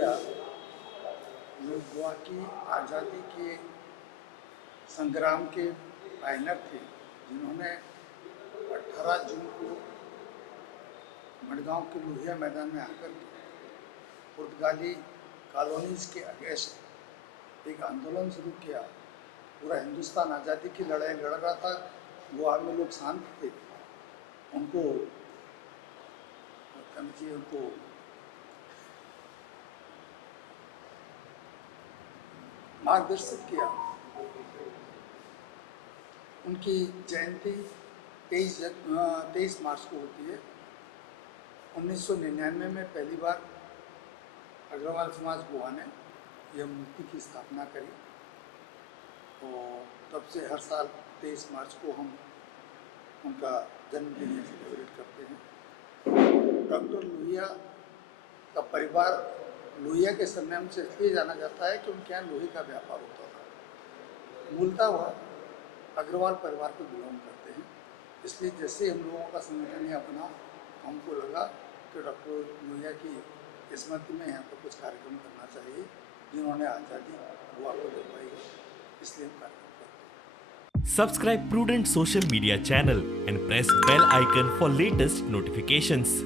लोहिया जो गोवा की आज़ादी के संग्राम के पायनर थे, जिन्होंने 18 जून को मडगांव के लोहिया मैदान में आकर पुर्तगाली कॉलोनीज के अगेंस्ट एक आंदोलन शुरू किया। पूरा हिंदुस्तान आज़ादी की लड़ाई लड़ रहा था। गोवा में लोग शांत थे, उनको मार्गदर्शित किया। उनकी जयंती 23 मार्च को होती है। 1999 में पहली बार अग्रवाल समाज गोवा ने यह मूर्ति की स्थापना करी और तब से हर साल 23 मार्च को हम उनका जन्मदिन सेलिब्रेट करते हैं। डॉक्टर लोहिया का परिवार लोहिया के सरनेम से इसलिए जाना जाता है कि उनके यहाँ लोहे का व्यापार होता था। मूलतः वह अग्रवाल परिवार को बिलोंग करते हैं, इसलिए जैसे हम लोगों का संगठन यहाँ बना, हमको लगा कि डॉक्टर लोहिया की स्मृति में यहाँ पर कुछ कार्यक्रम करना चाहिए, जिन्होंने आज़ादी गोवा को दिलवाई, इसलिए हम कार्यक्रम करते हैं। Subscribe Prudent social media channel and press bell icon for latest notifications.